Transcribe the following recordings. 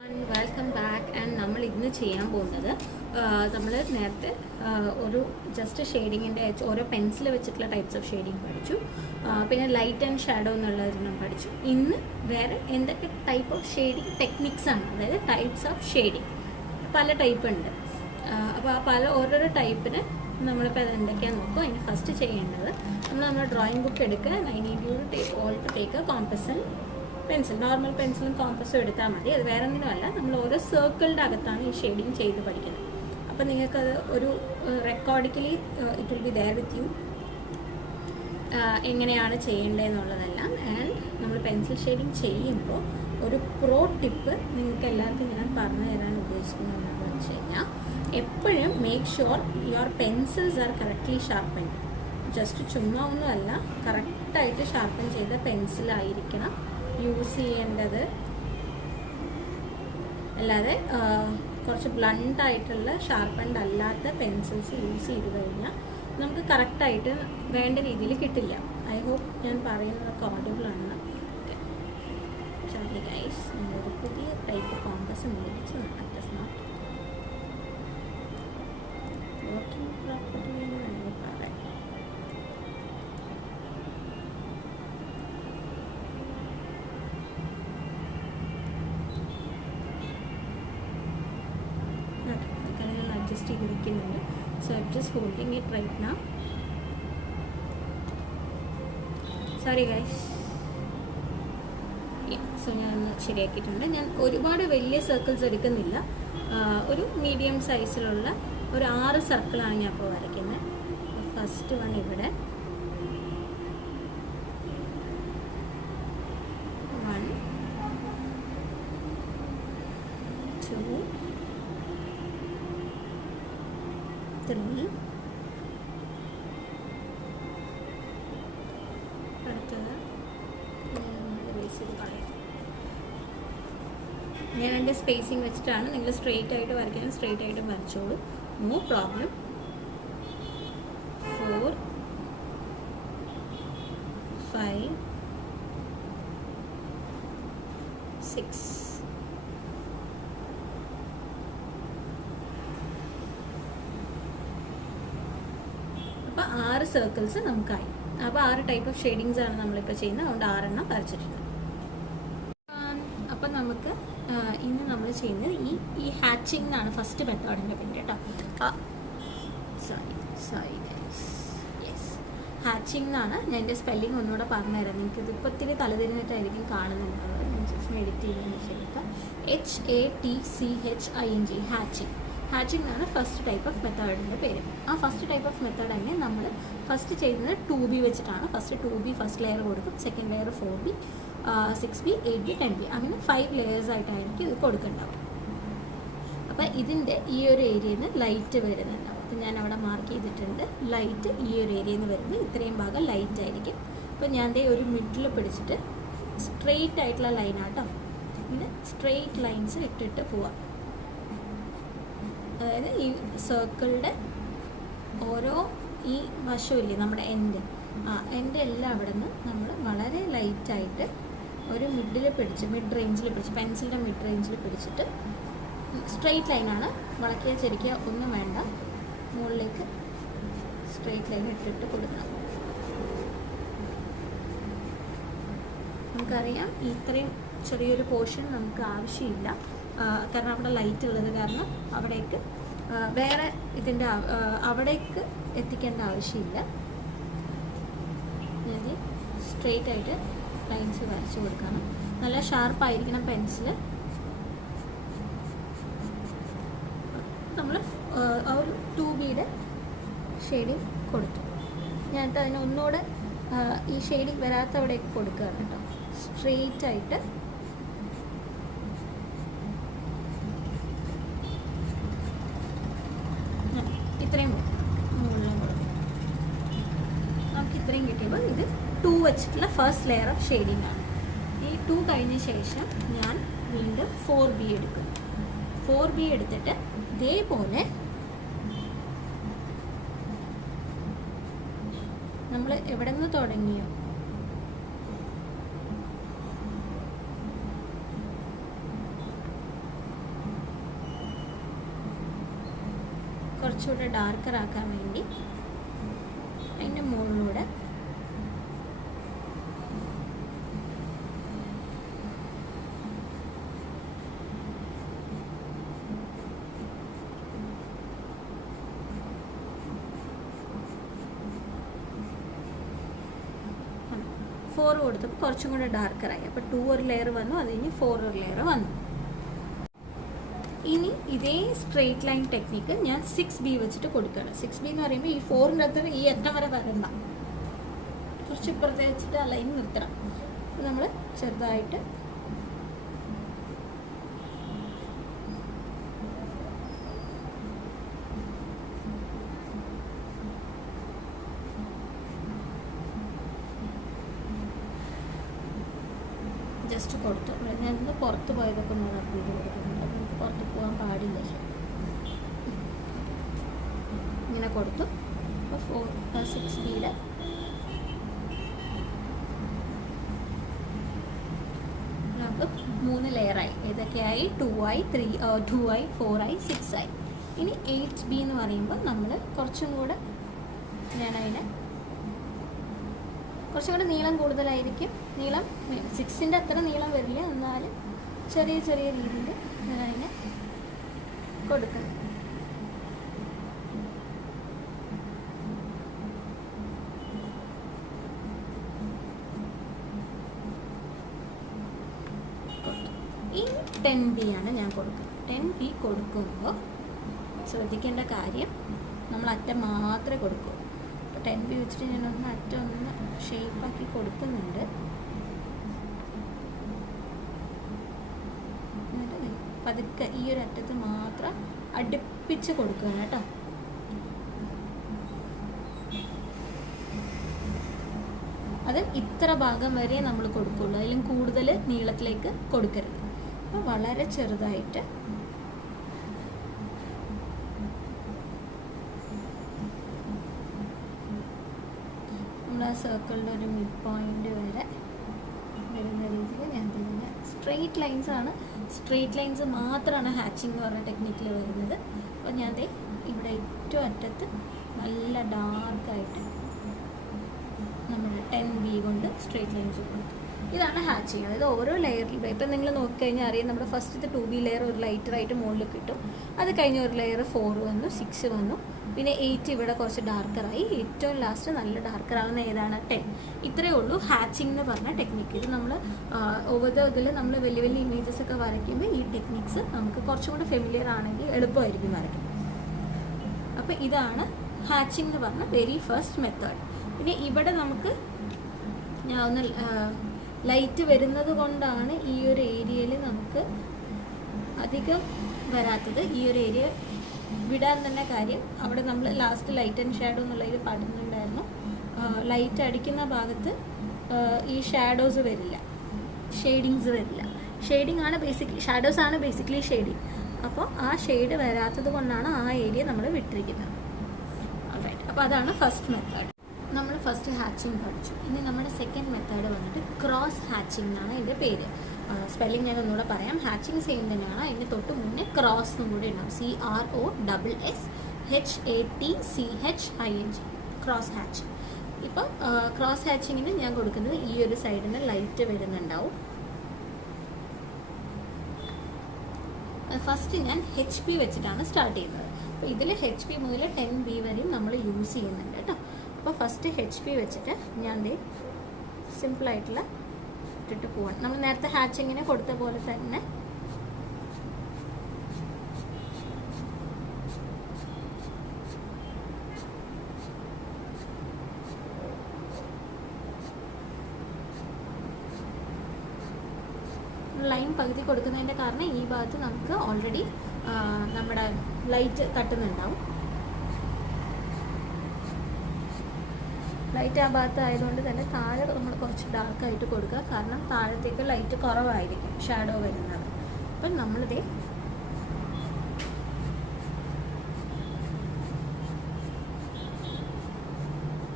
Welcome back. And നമ്മൾ ഇന്ന് ചെയ്യാൻ പോകുന്നത് നമ്മൾ നേരത്തെ ഒരു ജസ്റ്റ് ഷെയ്ഡിങ്ങിൻ്റെ ഓരോ പെൻസിൽ വെച്ചിട്ടുള്ള ടൈപ്സ് ഓഫ് ഷെയ്ഡിങ് പഠിച്ചു. പിന്നെ ലൈറ്റ് ആൻഡ് ഷാഡോ എന്നുള്ളതൊരെണ്ണം പഠിച്ചു. ഇന്ന് വേറെ എന്തൊക്കെ ടൈപ്പ് ഓഫ് ഷെയ്ഡിങ് ടെക്നിക്സ് ആണ്, അതായത് ടൈപ്സ് ഓഫ് ഷെയ്ഡിങ് പല ടൈപ്പ് ഉണ്ട്. അപ്പോൾ ആ ഓരോരോ ടൈപ്പിന് നമ്മളിപ്പോൾ അത് എന്തൊക്കെയാണെന്ന് നോക്കും. അതിന് ഫസ്റ്റ് ചെയ്യേണ്ടത് നമ്മുടെ ഡ്രോയിങ് ബുക്ക് എടുക്കുക. I need you to take a compass pencil, normal പെൻസിലും കോമ്പസും എടുത്താൽ മതി. അത് വേറെ ഒന്നിനുമല്ല, നമ്മൾ ഓരോ സർക്കിളിൻ്റെ അകത്താണ് ഈ ഷെയ്ഡിങ് ചെയ്ത് പഠിക്കുന്നത്. അപ്പോൾ നിങ്ങൾക്കത് ഒരു റെക്കോർഡിക്കലി it will be there with you എങ്ങനെയാണ് ചെയ്യേണ്ടതെന്നുള്ളതെല്ലാം. ആൻഡ് നമ്മൾ പെൻസിൽ ഷെയ്ഡിങ് ചെയ്യുമ്പോൾ ഒരു പ്രോ ടിപ്പ് നിങ്ങൾക്ക് എല്ലാവർക്കും ഞാൻ പറഞ്ഞു തരാൻ ഉദ്ദേശിക്കുന്നത് എന്താണെന്ന് വെച്ച് കഴിഞ്ഞാൽ, എപ്പോഴും make sure your pencils are correctly sharpen. Just ചുമ്മാ ഒന്നുമല്ല, കറക്റ്റായിട്ട് ഷാർപ്പൻ ചെയ്ത പെൻസിലായിരിക്കണം യൂസ് ചെയ്യേണ്ടത്. അല്ലാതെ കുറച്ച് ബ്ലണ്ടായിട്ടുള്ള ഷാർപ്പൻഡ് അല്ലാത്ത പെൻസിൽസ് യൂസ് ചെയ്ത് കഴിഞ്ഞാൽ നമുക്ക് കറക്റ്റായിട്ട് വേണ്ട രീതിയിൽ കിട്ടില്ല. ഐ ഹോപ്പ് ഞാൻ പറയുന്നതൊക്കെ ഓഡിബിളാണ്. സോറി ഗൈസ്, നമ്മളൊരു പുതിയ ടൈപ്പ് കോമ്പസ് മേടിച്ച് ഇറ്റ് നോട്ട് വർക്കിംഗ് പ്രോപ്പർലി എന്ന് വേണമെങ്കിൽ പറയാം. ചെയ്തിരിക്കുന്നുണ്ട്. So I just holding it right now. Sorry guys. So ഞാൻ ശരിയാക്കിയിട്ടുണ്ട്. ഞാൻ ഒരുപാട് വലിയ സർക്കിൾസ് എടുക്കുന്നില്ല. ഒരു മീഡിയം സൈസിലുള്ള ഒരു 6 സർക്കിളാണ് ഞാൻ ഇപ്പോൾ വരയ്ക്കുന്നത്. ഫസ്റ്റ് വൺ ഇവിടെ, 1 2 3. അടുത്തത് ഞാൻ എൻ്റെ സ്പേസിങ് വെച്ചിട്ടാണ്. നിങ്ങൾ സ്ട്രെയിറ്റ് ആയിട്ട് വരയ്ക്കാൻ സ്ട്രെയിറ്റ് ആയിട്ട് വരച്ചോളൂ, നോ പ്രോബ്ലം. 4 5 6. അപ്പോൾ 6 സർക്കിൾസ് നമുക്കായി. അപ്പോൾ 6 ടൈപ്പ് ഓഫ് ഷെയ്ഡിങ്സ് ആണ് നമ്മളിപ്പോൾ ചെയ്യുന്നത്. അതുകൊണ്ട് 6 എണ്ണം വരച്ചിട്ടുണ്ട്. അപ്പം നമുക്ക് ഇന്ന് നമ്മൾ ചെയ്യുന്നത് ഈ ഹാച്ചിങ് എന്നാണ് ഫസ്റ്റ് മെത്തേഡിൻ്റെ പേര് കേട്ടോ. സോറി യെസ്, ഹാച്ചിങ് എന്നാണ്. ഞാൻ എൻ്റെ സ്പെല്ലിംഗ് ഒന്നുകൂടെ പറഞ്ഞുതരാം. നിങ്ങൾക്ക് ഇതിപ്പോൾ ഇത്തിരി തലതിരിഞ്ഞിട്ടായിരിക്കും കാണുന്നുണ്ടാവുക. ജസ്റ്റ് എഡിറ്റ് ചെയ്തതിന് ശേഷം HATCHING, ഹാച്ചിങ്. ഹാച്ചിങ് എന്നാണ് ഫസ്റ്റ് ടൈപ്പ് ഓഫ് മെത്തേഡിൻ്റെ പേര്. ആ ഫസ്റ്റ് ടൈപ്പ് ഓഫ് മെത്തേഡ് തന്നെ നമ്മൾ ഫസ്റ്റ് ചെയ്യുന്നത് 2B വെച്ചിട്ടാണ്. ഫസ്റ്റ് 2B ഫസ്റ്റ് ലെയർ കൊടുക്കും, second layer 4B, 6B, 8B, 10B, അങ്ങനെ 5 ലെയേഴ്സ് ആയിട്ടായിരിക്കും ഇത് കൊടുക്കേണ്ടാവും. അപ്പോൾ ഇതിൻ്റെ ഈ ഒരു ഏരിയയിൽ നിന്ന് ലൈറ്റ് വരുന്നുണ്ടാവും. അപ്പോൾ ഞാൻ അവിടെ മാർക്ക് ചെയ്തിട്ടുണ്ട്. ലൈറ്റ് ഈ ഒരു ഏരിയയിൽ നിന്ന് വരുന്നത് ഇത്രയും ഭാഗം ലൈറ്റ് ആയിരിക്കും. അപ്പോൾ ഞാൻ ഒരു മിഡിൽ പിടിച്ചിട്ട് സ്ട്രെയിറ്റ് ആയിട്ടുള്ള ലൈനാട്ടോ, ഇങ്ങനെ സ്ട്രെയിറ്റ് ലൈൻസ് ഇട്ടിട്ട് പോവാം. അതായത് ഈ സർക്കിളിൻ്റെ ഓരോ ഈ വശമില്ലേ നമ്മുടെ എൻഡ് എല്ലാം അവിടെ നിന്ന് നമ്മൾ വളരെ ലൈറ്റായിട്ട് ഒരു മിഡ് റേഞ്ചിൽ പിടിച്ച് പെൻസിലിൻ്റെ മിഡ് റേഞ്ചിൽ പിടിച്ചിട്ട് സ്ട്രെയിറ്റ് ലൈനാണ്. വളയ്ക്കുക ചെരിക്കുക ഒന്നും വേണ്ട, മുകളിലേക്ക് സ്ട്രെയിറ്റ് ലൈൻ ഇട്ടിട്ട് കൊടുക്കണം. നമുക്കറിയാം ഇത്രയും ചെറിയൊരു പോർഷൻ നമുക്ക് ആവശ്യമില്ല, കാരണം അവിടെ ലൈറ്റ് ഉള്ളത് കാരണം അവിടേക്ക് വേറെ ഇതിൻ്റെ അവിടേക്ക് എത്തിക്കേണ്ട ആവശ്യമില്ല. അതായത് സ്ട്രെയിറ്റ് ആയിട്ട് ലൈൻസ് വരച്ച് കൊടുക്കണം. നല്ല ഷാർപ്പായിരിക്കണം പെൻസിൽ. നമ്മൾ ആ ഒരു 2Bയുടെ ഷെയ്ഡിങ് കൊടുത്തു. ഞാനിട്ട് അതിന് ഒന്നുകൂടെ ഈ ഷെയ്ഡിങ് വരാത്ത അവിടേക്ക് കൊടുക്കുകയാണ് കേട്ടോ. സ്ട്രെയിറ്റ് ആയിട്ട് ഇത്രയും മുകളിലും കൊടുക്കും. നമുക്ക് ഇത്രയും കിട്ടിയപ്പോൾ ഇത് 2 വെച്ചിട്ടുള്ള ഫസ്റ്റ് ലെയർ ഓഫ് ഷെയ്ഡിങ് ആണ്. ഈ 2 കഴിഞ്ഞ ശേഷം ഞാൻ വീണ്ടും 4B എടുക്കും. 4B എടുത്തിട്ട് ഇതേപോലെ നമ്മൾ എവിടെ നിന്ന് തുടങ്ങിയോ കുറച്ചുകൂടെ ഡാർക്കർ ആക്കാൻ വേണ്ടി അതിൻ്റെ മുകളിലൂടെ ഫോർ കൊടുത്തപ്പോൾ കുറച്ചും കൂടെ ഡാർക്കറായി. അപ്പോൾ 2 ഒരു ലെയർ വന്നു, അത് കഴിഞ്ഞ് 4 ഒരു ലെയർ വന്നു. ഇനി ഇതേ സ്ട്രെയിറ്റ് ലൈൻ ടെക്നിക്ക് ഞാൻ 6B വെച്ചിട്ട് കൊടുക്കുകയാണ്. 6B എന്ന് പറയുമ്പോൾ ഈ 4ൻ്റെ അകത്ത് ഈ അറ്റം വരെ വരണ്ട, കുറച്ച് ഇപ്പുറത്തെ വെച്ചിട്ട് ആ ലൈൻ നിർത്തണം. നമ്മൾ ചെറുതായിട്ട് ജസ്റ്റ് കൊടുത്തു. ഞാനിന്ന് പുറത്ത് പോയതൊക്കെ ഒന്ന് അപ്ഡേറ്റ് കൊടുക്കുന്നുണ്ട്. അപ്പോൾ എനിക്ക് പുറത്ത് പോകാൻ പാടില്ല. ഇങ്ങനെ കൊടുത്തു. അപ്പോൾ 6Bയുടെ നമുക്ക് 3 ലെയറായി. ഏതൊക്കെയായി? 2i, 2i, 4i, 6i. ഇനി 8B എന്ന് പറയുമ്പോൾ നമ്മൾ കുറച്ചും കൂടെ ഞാനതിനെ കുറച്ചും കൂടെ നീളം കൂടുതലായിരിക്കും. നീളം 6ൻ്റെ അത്ര നീളം വരില്ല, എന്നാലും ചെറിയ ചെറിയ രീതിയിൽ ഞാൻ അതിനെ കൊടുക്കണം. ഈ 10B ആണ് ഞാൻ കൊടുക്കുന്നത്. 10B കൊടുക്കുമ്പോൾ ശ്രദ്ധിക്കേണ്ട കാര്യം, നമ്മൾ അറ്റം മാത്രമേ കൊടുക്കൂ. അപ്പോൾ 10B വെച്ചിട്ട് ഞാനൊന്ന് അറ്റം ഒന്ന് ഷേപ്പാക്കി കൊടുക്കുന്നുണ്ട്. എന്നിട്ട് പതുക്കെ ഈ ഒരു അറ്റത്ത് മാത്രം അടുപ്പിച്ച് കൊടുക്കുകയാണ് കേട്ടോ. അത് ഇത്ര ഭാഗം വരെ നമ്മൾ കൊടുക്കുള്ളൂ, അതിലും കൂടുതൽ നീളത്തിലേക്ക് കൊടുക്കരുത്. അപ്പോൾ വളരെ ചെറുതായിട്ട് സർക്കിളിൻ്റെ ഒരു മിഡ് പോയിന്റ് വരെ വരുന്ന രീതിയിൽ ഞാൻ തന്നെ സ്ട്രെയിറ്റ് ലൈൻസ് ആണ്. സ്ട്രെയിറ്റ് ലൈൻസ് മാത്രമാണ് ഹാച്ചിങ് എന്ന് പറഞ്ഞ ടെക്നിക്കിൽ വരുന്നത്. അപ്പോൾ ഞാൻ ഇവിടെ ഏറ്റവും അറ്റത്ത് നല്ല ഡാർക്കായിട്ട് നമ്മുടെ 10B കൊണ്ട് സ്ട്രെയിറ്റ് ലൈൻസ് കൊടുക്കും. ഇതാണ് ഹാച്ചിങ്. അതായത് ഓരോ ലെയറിലും ഇപ്പം നിങ്ങൾ നോക്കിക്കഴിഞ്ഞാൽ അറിയാം, നമ്മുടെ ഫസ്റ്റത്തെ 2B ലെയർ ഒരു ലൈറ്ററായിട്ട് മുകളിൽ കിട്ടും. അത് കഴിഞ്ഞ ഒരു ലെയർ 4 വന്നു, 6 വന്നു, പിന്നെ 8 ഇവിടെ കുറച്ച് ഡാർക്കറായി. ഏറ്റവും ലാസ്റ്റ് നല്ല ഡാർക്കറാവുന്ന ഏതാണ്? 10. ഇത്രയേ ഉള്ളൂ ഹാച്ചിങ് എന്ന് പറഞ്ഞ ടെക്നിക്ക്. ഇത് നമ്മൾ ഓവർ ദ ഇതിൽ നമ്മൾ വലിയ വലിയ ഇമേജസ് ഒക്കെ വരയ്ക്കുമ്പോൾ ഈ ടെക്നിക്സ് നമുക്ക് കുറച്ചും കൂടെ ഫെമിലിയർ ആണെങ്കിൽ എളുപ്പമായിരിക്കും വരയ്ക്കും. അപ്പോൾ ഇതാണ് ഹാച്ചിങ് എന്ന് പറഞ്ഞ വെരി ഫസ്റ്റ് മെത്തേഡ്. പിന്നെ ഇവിടെ നമുക്ക് ഞാൻ ഒന്ന് ലൈറ്റ് വരുന്നത് കൊണ്ടാണ് ഈ ഒരു ഏരിയയിൽ നമുക്ക് അധികം വരാത്തത്. ഈ ഒരു ഏരിയ വിടാൻ തന്നെ കാര്യം, അവിടെ നമ്മൾ ലാസ്റ്റ് ലൈറ്റ് ആൻഡ് ഷാഡോ എന്നുള്ളതിൽ പഠിക്കുന്നുണ്ടായിരുന്നു. ലൈറ്റ് അടിക്കുന്ന ഭാഗത്ത് ഈ ഷാഡോസ് വരില്ല, ഷെയ്ഡിങ്സ് വരില്ല. ഷെയ്ഡിങ് ആണ് ബേസിക്കലി, ഷാഡോസ് ആണ് ബേസിക്കലി ഷെയ്ഡിങ്. അപ്പോൾ ആ ഷെയ്ഡ് വരാത്തത് കൊണ്ടാണ് ആ ഏരിയ നമ്മൾ വിട്ടിരിക്കുന്നത്. റൈറ്റ്. അപ്പോൾ അതാണ് ഫസ്റ്റ് മെത്തേഡ്. നമ്മൾ ഫസ്റ്റ് ഹാച്ചിങ് പഠിച്ചു. ഇനി നമ്മുടെ സെക്കൻഡ് മെത്തേഡ് വന്നിട്ട് ക്രോസ് ഹാച്ചിങ് എന്നാണ് ഇതിൻ്റെ പേര്. സ്പെല്ലിംഗ് ഞാൻ ഒന്നുകൂടെ പറയാം. ഹാച്ചിങ് സെയിം തന്നെയാണ്, അതിന് തൊട്ട് മുന്നേ ക്രോസ് എന്നും കൂടി ഉണ്ടാവും. CROSSHATCHING, cross hatching. ഇപ്പോൾ ക്രോസ് ഹാച്ചിങ്ങിന് ഞാൻ കൊടുക്കുന്നത് ഈ ഒരു സൈഡിൽ നിന്ന് ലൈറ്റ് വരുന്നുണ്ടാവും. ഫസ്റ്റ് ഞാൻ HP വെച്ചിട്ടാണ് സ്റ്റാർട്ട് ചെയ്യുന്നത്. അപ്പോൾ ഇതിൽ HP മുതൽ 10B വരെയും നമ്മൾ യൂസ് ചെയ്യുന്നുണ്ട് കേട്ടോ. അപ്പോൾ ഫസ്റ്റ് HP വെച്ചിട്ട് ഞാൻ സിമ്പിളായിട്ടുള്ള ഇട്ടിട്ട് പോവാണ്. നമ്മൾ നേരത്തെ ഹാച്ചിങ്ങിന് കൊടുത്ത പോലെ തന്നെ ലൈൻ പകുതി കൊടുക്കുന്നതിൻ്റെ കാരണം ഈ ഭാഗത്ത് നമുക്ക് ഓൾറെഡി നമ്മുടെ ലൈറ്റ് തട്ടുന്നുണ്ടാവും. ലൈറ്റ് ആ ഭാഗത്ത് ആയതുകൊണ്ട് തന്നെ താഴെ നമ്മൾ കുറച്ച് ഡാർക്കായിട്ട് കൊടുക്കുക, കാരണം താഴത്തേക്ക് ലൈറ്റ് കുറവായിരിക്കും ഷാഡോ വരുന്നത്. അപ്പം നമ്മളിത്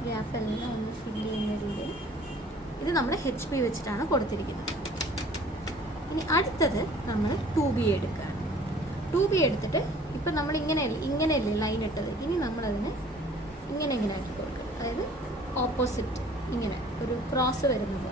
ഗ്യാപ്പെല്ലാം ഒന്ന് ഫില്ല് ചെയ്യുന്ന രീതിയിൽ ഇത് നമ്മൾ HP വെച്ചിട്ടാണ് കൊടുത്തിരിക്കുന്നത്. ഇനി അടുത്തത് നമ്മൾ 2B എടുക്കുകയാണ്. 2B എടുത്തിട്ട് ഇപ്പം നമ്മൾ ഇങ്ങനെയല്ലേ ലൈൻ ഇട്ടത്, ഇനി നമ്മളതിന് ഇങ്ങനെ ആക്കി കൊടുക്കും. അതായത് ഓപ്പോസിറ്റ് ഇങ്ങനെ ഒരു ക്രോസ് വരുന്നത്.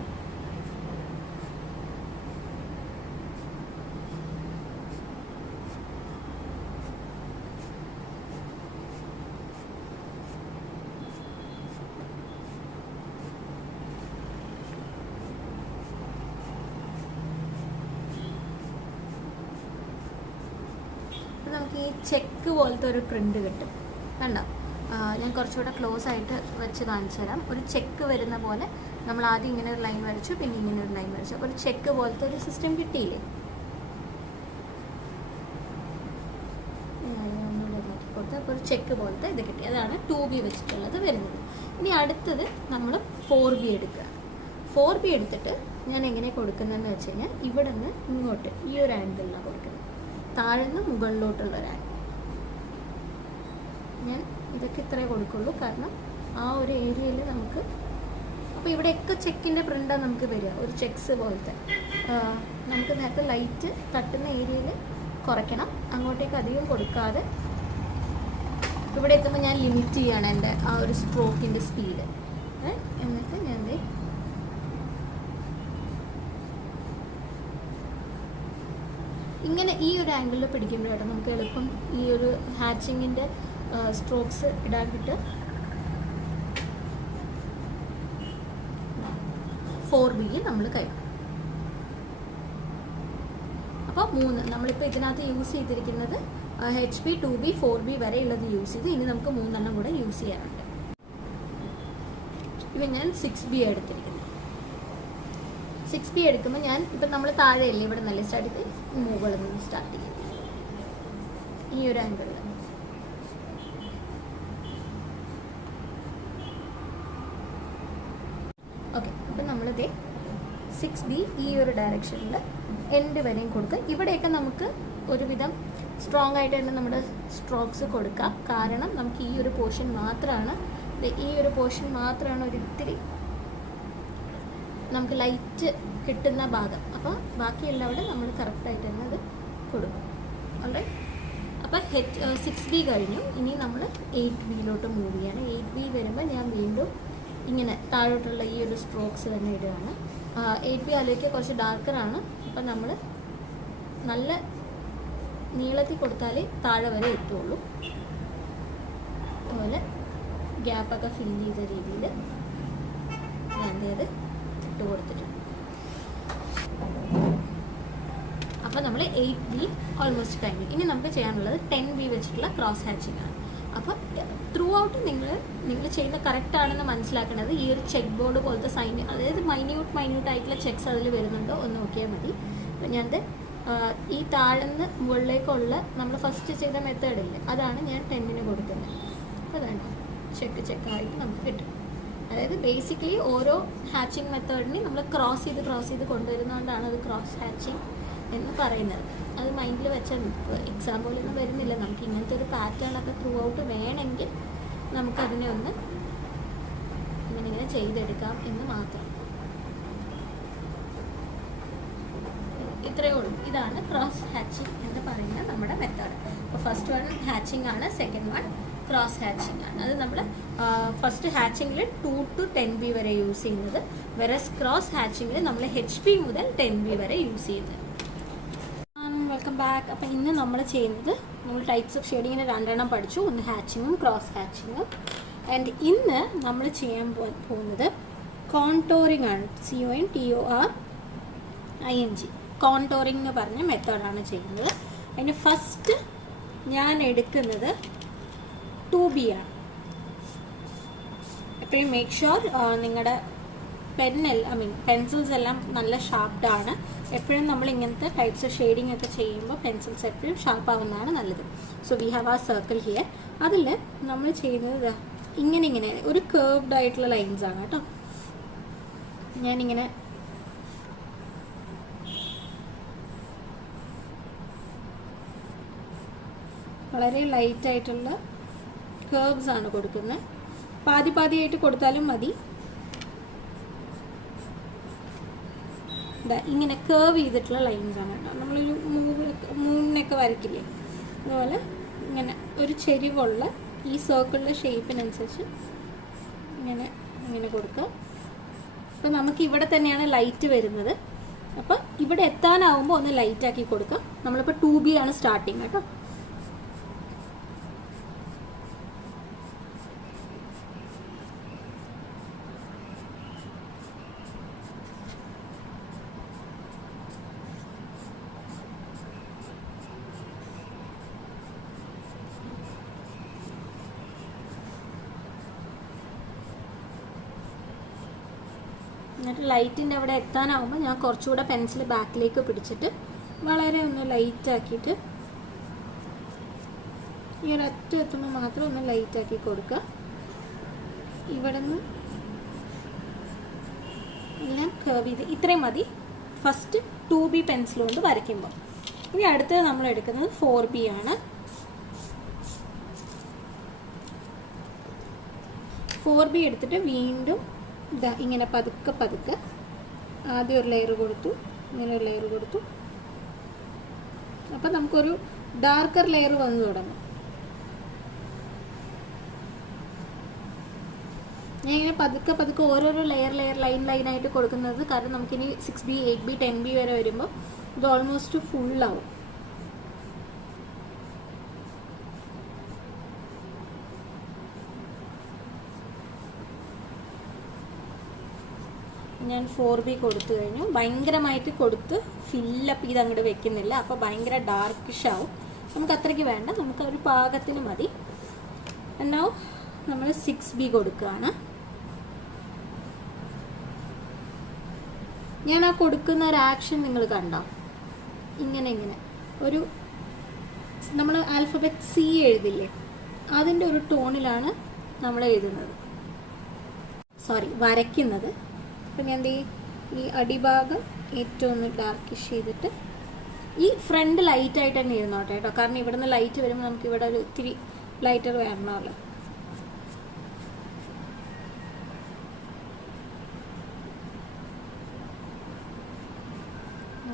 നമുക്ക് ഈ ചെക്ക് പോലത്തെ ഒരു പ്രിൻ്റ് കിട്ടും. കണ്ടോ? ഞാൻ കുറച്ചുകൂടെ ക്ലോസ് ആയിട്ട് വെച്ച് കാണിച്ചു തരാം. ഒരു ചെക്ക് വരുന്ന പോലെ നമ്മൾ ആദ്യം ഇങ്ങനെ ഒരു ലൈൻ വരച്ചു, പിന്നെ ഇങ്ങനെ ഒരു ലൈൻ വരച്ചു. അപ്പോൾ ഒരു ചെക്ക് പോലത്തെ ഒരു സിസ്റ്റം കിട്ടിയില്ലേ? കൊടുത്ത് അപ്പോൾ ഒരു ചെക്ക് പോലത്തെ ഇത് കിട്ടി. അതാണ് 2B വെച്ചിട്ടുള്ളത് വരുന്നത്. ഇനി അടുത്തത് നമ്മൾ 4B എടുക്കുക. 4B എടുത്തിട്ട് ഞാൻ എങ്ങനെ കൊടുക്കുന്നതെന്ന് വെച്ച് കഴിഞ്ഞാൽ ഇവിടെ നിന്ന് ഇങ്ങോട്ട് ഈ ഒരു ആംഗിളിലാണ് കൊടുക്കുന്നത്, താഴ്ന്ന് മുകളിലോട്ടുള്ള ഒരു ആംഗിൾ. ഞാൻ ഇതൊക്കെ ഇത്രേ കൊടുക്കുള്ളൂ, കാരണം ആ ഒരു ഏരിയയിൽ നമുക്ക് അപ്പോൾ ഇവിടെയൊക്കെ ചെക്കിൻ്റെ പ്രിൻ്റാണ് നമുക്ക് വരിക, ഒരു ചെക്സ് പോലത്തെ. നമുക്ക് നേരത്തെ ലൈറ്റ് തട്ടുന്ന ഏരിയയിൽ കുറയ്ക്കണം, അങ്ങോട്ടേക്ക് അധികം കൊടുക്കാതെ. ഇവിടെ എത്തുമ്പോൾ ഞാൻ ലിമിറ്റ് ചെയ്യാണ് എൻ്റെ ആ ഒരു സ്ട്രോക്കിൻ്റെ സ്പീഡ്. എന്നിട്ട് ഞാൻ ഇങ്ങനെ ഈ ഒരു ആംഗിളിൽ പിടിക്കുമ്പോഴാണ് നമുക്ക് എളുപ്പം ഈ ഒരു ഹാച്ചിങ്ങിൻ്റെ സ്ട്രോക്സ് ഇടാൻ കിട്ടുക. 4B നമ്മൾ കഴിയും. അപ്പോൾ 3 നമ്മളിപ്പോൾ ഇതിനകത്ത് യൂസ് ചെയ്തിരിക്കുന്നത് HB, 2B, 4B വരെ ഉള്ളത് യൂസ് ചെയ്ത്. ഇനി നമുക്ക് 3 കൂടെ യൂസ് ചെയ്യാറുണ്ട്. ഇപ്പം ഞാൻ 6B എടുത്തിരിക്കുന്നത്. 6B എടുക്കുമ്പോൾ ഞാൻ ഇപ്പം നമ്മൾ താഴെയല്ലേ ഇവിടെ നല്ല സ്റ്റാർട്ട് ചെയ്ത് മുകളിൽ നിന്ന് സ്റ്റാർട്ട് ചെയ്യും ഈ ഒരു ആംഗിളിൽ. ഓക്കെ, അപ്പം നമ്മളിതേ 6B ഈ ഒരു ഡയറക്ഷനിൽ എൻഡ് വരെയും കൊടുക്കുക. ഇവിടെയൊക്കെ നമുക്ക് ഒരുവിധം സ്ട്രോങ് ആയിട്ട് തന്നെ നമ്മുടെ സ്ട്രോക്സ് കൊടുക്കാം, കാരണം നമുക്ക് ഈ ഒരു പോർഷൻ മാത്രമാണ് ഒരിത്തിരി നമുക്ക് ലൈറ്റ് കിട്ടുന്ന ഭാഗം. അപ്പോൾ ബാക്കിയെല്ലാവിടെ നമ്മൾ കറക്റ്റായിട്ട് തന്നെ അത് കൊടുക്കും. ഓൾറൈറ്റ്, അപ്പോൾ 6B കഴിഞ്ഞു. ഇനി നമ്മൾ 8Bയിലോട്ട് മൂവ് ചെയ്യാണ്. 8B വരുമ്പോൾ ഞാൻ വീണ്ടും ഇങ്ങനെ താഴോട്ടുള്ള ഈ ഒരു സ്ട്രോക്സ് തന്നെ ഇടുകയാണ്. 8B അതിലേക്ക് കുറച്ച് ഡാർക്കറാണ്, അപ്പം നമ്മൾ നല്ല നീളത്തിൽ കൊടുത്താലേ താഴെ വരെ എത്തുള്ളൂ. അതുപോലെ ഗ്യാപ്പൊക്കെ ഫിൽ ചെയ്ത രീതിയിൽ ഞാൻ അത് ഇട്ട് കൊടുത്തിട്ടുണ്ട്. അപ്പോൾ നമ്മൾ 8B ഓൾമോസ്റ്റ് കഴിഞ്ഞു. ഇനി നമുക്ക് ചെയ്യാനുള്ളത് 10B വെച്ചിട്ടുള്ള ക്രോസ് ഹാച്ചിങ് ആണ്. അപ്പോൾ ത്രൂ ഔട്ട് നിങ്ങൾ ചെയ്യുന്ന കറക്റ്റ് ആണെന്ന് മനസ്സിലാക്കുന്നത് ഈ ഒരു ചെക്ക് ബോർഡ് പോലത്തെ സൈൻ, അതായത് മൈന്യൂട്ട് ആയിട്ടുള്ള ചെക്സ് അതിൽ വരുന്നുണ്ടോ എന്ന് നോക്കിയാൽ മതി. അപ്പോൾ ഞാനത് ഈ താഴ്ന്ന് മുകളിലേക്കുള്ള നമ്മൾ ഫസ്റ്റ് ചെയ്ത മെത്തേഡില്ലേ, അതാണ് ഞാൻ 10ന് കൊടുക്കുന്നത്. അപ്പോൾ അതാണ് ചെക്കായിട്ട് നമുക്ക് കിട്ടും. അതായത് ബേസിക്കലി ഓരോ ഹാച്ചിങ് മെത്തേഡിനെ നമ്മൾ ക്രോസ് ചെയ്ത് കൊണ്ടുവരുന്നതുകൊണ്ടാണ് അത് ക്രോസ് ഹാച്ചിങ് എന്ന് പറയുന്നത്. അത് മൈൻഡിൽ വെച്ചാൽ എക്സാമ്പിളൊന്നും വരുന്നില്ല. നമുക്ക് ഇങ്ങനത്തെ ഒരു പാറ്റേണൊക്കെ ത്രൂ ഔട്ട് വേണമെങ്കിൽ നമുക്കതിനെ ഒന്ന് ഇങ്ങനെ ചെയ്തെടുക്കാം എന്ന് മാത്രം. ഇത്രയേ ഉള്ളൂ. ഇതാണ് ക്രോസ് ഹാച്ചിങ് എന്ന് പറയുന്ന നമ്മുടെ മെത്തേഡ്. അപ്പോൾ ഫസ്റ്റ് വൺ ഹാച്ചിങ് ആണ്, സെക്കൻഡ് വൺ ക്രോസ് ഹാച്ചിങ് ആണ്. അത് നമ്മൾ ഫസ്റ്റ് ഹാച്ചിങ്ങിൽ 2 to 10B വരെ യൂസ് ചെയ്യുന്നത്, വെറസ് ക്രോസ് ഹാച്ചിങ്ങിൽ നമ്മൾ HB മുതൽ 10B വരെ യൂസ് ചെയ്യുന്നത്. Welcome back. അപ്പോൾ ഇന്ന് നമ്മൾ ചെയ്യുന്നത്, നമ്മൾ ടൈപ്സ് ഓഫ് ഷെയ്ഡിങ്ങിന് 2 പഠിച്ചു, ഒന്ന് ഹാച്ചിങ്ങും ക്രോസ് ഹാച്ചിങ്ങും. ആൻഡ് ഇന്ന് നമ്മൾ ചെയ്യാൻ പോകുന്നത് കോൺടോറിങ് ആണ്. CONTORING. കോൺടോറിങ് എന്ന് പറഞ്ഞ മെത്തേഡാണ് ചെയ്യുന്നത്. അതിന് ഫസ്റ്റ് ഞാൻ എടുക്കുന്നത് 2B ആണ്. എപ്പോഴും മേക്ക് ഷുവർ നിങ്ങളുടെ പെൻസിൽസ് എല്ലാം നല്ല ഷാർപ്ഡാണ്. എപ്പോഴും നമ്മൾ ഇങ്ങനത്തെ ടൈപ്സ് ഓഫ് ഷെയ്ഡിങ് ഒക്കെ ചെയ്യുമ്പോൾ പെൻസിൽസ് എപ്പോഴും ഷാർപ്പ് ആവുന്നതാണ് നല്ലത്. സോ വി ഹാവ് ആ സർക്കിൾ ഹിയർ. അതിൽ നമ്മൾ ചെയ്യുന്നത് ഇങ്ങനെ ഒരു കേർവ്ഡ് ആയിട്ടുള്ള ലൈൻസ് ആണ് കേട്ടോ. ഞാനിങ്ങനെ വളരെ ലൈറ്റായിട്ടുള്ള കേർവ്സ് ആണ് കൊടുക്കുന്നത്. പാതിയായിട്ട് കൊടുത്താലും മതി. ഇങ്ങനെ കേർവ് ചെയ്തിട്ടുള്ള ലൈൻസ് ആണ് കേട്ടോ. നമ്മളൊരു മൂണിനൊക്കെ വരയ്ക്കില്ലേ, അതുപോലെ ഒരു ചെരിവുള്ള ഈ സർക്കിളിൻ്റെ ഷേപ്പിനനുസരിച്ച് ഇങ്ങനെ ഇങ്ങനെ കൊടുക്കുക. അപ്പോൾ നമുക്ക് ഇവിടെ തന്നെയാണ് ലൈറ്റ് വരുന്നത്. അപ്പോൾ ഇവിടെ എത്താനാവുമ്പോൾ ഒന്ന് ലൈറ്റാക്കി കൊടുക്കുക. നമ്മളിപ്പോൾ 2B ആണ് സ്റ്റാർട്ടിങ് കേട്ടോ. എന്നിട്ട് ലൈറ്റിൻ്റെ അവിടെ എത്താനാവുമ്പോൾ ഞാൻ കുറച്ചുകൂടെ പെൻസിൽ ബാക്കിലേക്ക് പിടിച്ചിട്ട് വളരെ ഒന്ന് ലൈറ്റാക്കിയിട്ട് ഈ ഒരു അറ്റം എത്തുമ്പോൾ മാത്രം ഒന്ന് ലൈറ്റാക്കി കൊടുക്കുക. ഇവിടെ നിന്ന് ഞാൻ കർവ് ചെയ്ത് ഇത്രയും മതി ഫസ്റ്റ് 2B പെൻസിൽ കൊണ്ട് വരയ്ക്കുമ്പോൾ. ഇനി അടുത്തത് നമ്മൾ എടുക്കുന്നത് 4B ആണ്. 4B എടുത്തിട്ട് വീണ്ടും ഇങ്ങനെ പതുക്കെ പതുക്കെ ആദ്യം ഒരു ലെയർ കൊടുത്തു, ഇങ്ങനെ ഒരു ലെയർ കൊടുത്തു. അപ്പം നമുക്കൊരു ഡാർക്കർ ലെയർ വന്നു തുടങ്ങും. ഞാൻ ഇങ്ങനെ പതുക്കെ പതുക്കെ ഓരോരോ ലെയർ ലൈനായിട്ട് കൊടുക്കുന്നത് കാരണം നമുക്കിനി 6B 8B 10B വരെ വരുമ്പോൾ ഇത് ഓൾമോസ്റ്റ് ഫുള്ളാവും. ഞാൻ 4B കൊടുത്തു കഴിഞ്ഞു. ഭയങ്കരമായിട്ട് കൊടുത്ത് ഫില്ലപ്പ് ചെയ്ത് അങ്ങോട്ട് വെക്കുന്നില്ല, അപ്പോൾ ഭയങ്കര ഡാർക്കിഷ് ആവും. നമുക്ക് അത്രയ്ക്ക് വേണ്ട, നമുക്ക് ഒരു പാകത്തിന് മതി. എന്നാൽ നമ്മൾ 6B കൊടുക്കുകയാണ്. ഞാൻ ആ കൊടുക്കുന്ന ഒരു ആക്ഷൻ നിങ്ങൾ കണ്ടോ? ഇങ്ങനെ ഇങ്ങനെ ഒരു നമ്മൾ ആൽഫബറ്റ് C എഴുതില്ലേ, അതിൻ്റെ ഒരു ടോണിലാണ് നമ്മൾ എഴുതുന്നത്, വരയ്ക്കുന്നത്. അപ്പം ഞാൻ ഈ അടിഭാഗം ഏറ്റവും ഒന്ന് ഡാർക്കിഷ് ചെയ്തിട്ട് ഈ ഫ്രണ്ട് ലൈറ്റായിട്ട് തന്നെ ഇരുന്നോട്ടെ കേട്ടോ, കാരണം ഇവിടെ നിന്ന് ലൈറ്റ് വരുമ്പോൾ നമുക്ക് ഇവിടെ ഒരു ഇത്തിരി ലൈറ്റർ വരണമല്ലോ.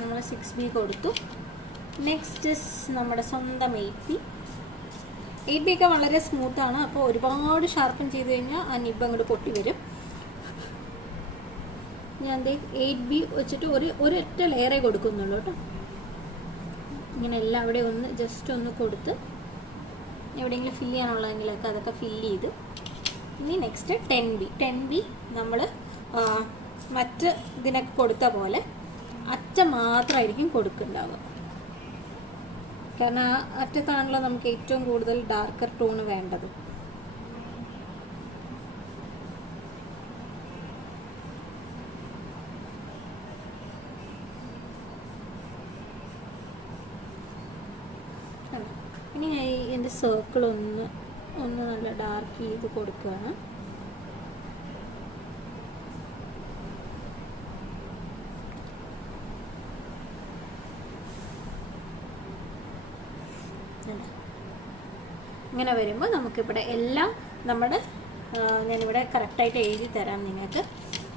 നമ്മൾ 6B കൊടുത്തു. നെക്സ്റ്റ് നമ്മുടെ സ്വന്തം 8B. 8B ഒക്കെ വളരെ സ്മൂത്താണ്, അപ്പോൾ ഒരുപാട് ഷാർപ്പൻ ചെയ്ത് കഴിഞ്ഞാൽ ആ നിബ് അങ്ങോട്ട് പൊട്ടി വരും. ഞാൻ 8B വെച്ചിട്ട് ഒരൊറ്റ ലെയറേ കൊടുക്കുന്നുള്ളൂ കേട്ടോ. ഇങ്ങനെ എല്ലാം അവിടെ ഒന്ന് ജസ്റ്റ് ഒന്ന് കൊടുത്ത് എവിടെയെങ്കിലും ഫില്ല് ചെയ്യാനുള്ളതെങ്കിലൊക്കെ അതൊക്കെ ഫില്ല് ചെയ്ത്. ഇനി നെക്സ്റ്റ് 10B നമ്മൾ മറ്റ് ഇതിനൊക്കെ കൊടുത്ത പോലെ അറ്റം മാത്രമായിരിക്കും കൊടുക്കുന്നുണ്ടാവുക, കാരണം ആ അറ്റത്താണല്ലോ നമുക്ക് ഏറ്റവും കൂടുതൽ ഡാർക്കർ ടോണ് വേണ്ടത്. ഇനി ഞാൻ എൻ്റെ സർക്കിൾ ഒന്ന് നല്ല ഡാർക്ക് ചെയ്ത് കൊടുക്കുകയാണ്. ഇങ്ങനെ വരുമ്പോൾ നമുക്കിവിടെ എല്ലാം നമ്മുടെ ഞാനിവിടെ കറക്റ്റായിട്ട് എഴുതി തരാം നിങ്ങൾക്ക്.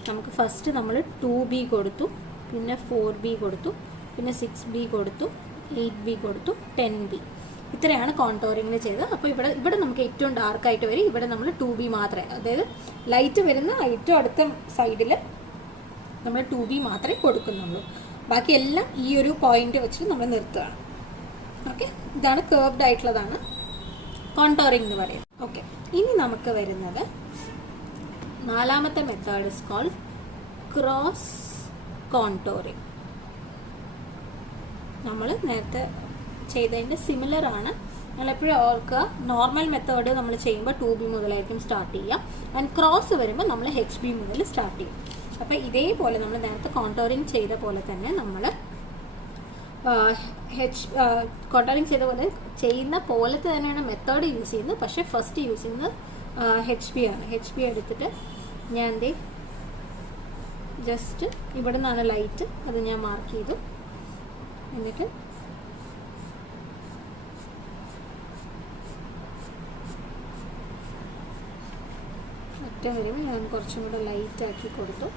നമുക്ക് ഫസ്റ്റ് നമ്മൾ 2B കൊടുത്തു, പിന്നെ 4B കൊടുത്തു, പിന്നെ 6B കൊടുത്തു, 8B കൊടുത്തു, 10B. ഇത്രയാണ് കോൺടോറിങ്ങിൽ ചെയ്തത്. അപ്പോൾ ഇവിടെ നമുക്ക് ഏറ്റവും ഡാർക്കായിട്ട് വരും. ഇവിടെ നമ്മൾ 2B മാത്രമേ, അതായത് ലൈറ്റ് വരുന്ന ഏറ്റവും അടുത്ത സൈഡിൽ നമ്മൾ 2B മാത്രമേ കൊടുക്കുന്നുള്ളൂ. ബാക്കി എല്ലാം ഈ ഒരു പോയിന്റ് വെച്ചിട്ട് നമ്മൾ നിർത്തുകയാണ്. ഓക്കെ, ഇതാണ് കേർവ്ഡ് ആയിട്ടുള്ളതാണ് കോൺടോറിങ് എന്ന് പറയുന്നത്. ഓക്കെ, ഇനി നമുക്ക് വരുന്നത് നാലാമത്തെ method is called cross contouring. നമ്മൾ നേരത്തെ ചെയ്തതിൻ്റെ സിമിലർ ആണ്. നമ്മളെപ്പോഴും ഓർക്കുക, നോർമൽ മെത്തേഡ് നമ്മൾ ചെയ്യുമ്പോൾ 2B മുതലായിരിക്കും സ്റ്റാർട്ട് ചെയ്യുക, ആൻഡ് ക്രോസ് വരുമ്പോൾ നമ്മൾ HB മുതൽ സ്റ്റാർട്ട് ചെയ്യും. അപ്പോൾ ഇതേപോലെ നമ്മൾ നേരത്തെ കോൺടോറിങ് ചെയ്ത പോലെ തന്നെ നമ്മൾ കോൺടോറിങ് ചെയ്യുന്ന പോലത്തെ തന്നെയാണ് മെത്തേഡ് യൂസ് ചെയ്യുന്നത്. പക്ഷേ ഫസ്റ്റ് യൂസ് ചെയ്യുന്നത് HB ആണ്. HB എടുത്തിട്ട് ഞാൻ ജസ്റ്റ് ഇവിടെ നിന്നാണ് ലൈറ്റ്, അത് ഞാൻ മാർക്ക് ചെയ്തു. എന്നിട്ട് അറ്റം വരുമ്പോൾ ഞാൻ കുറച്ചും കൂടെ ലൈറ്റാക്കി കൊടുത്തു.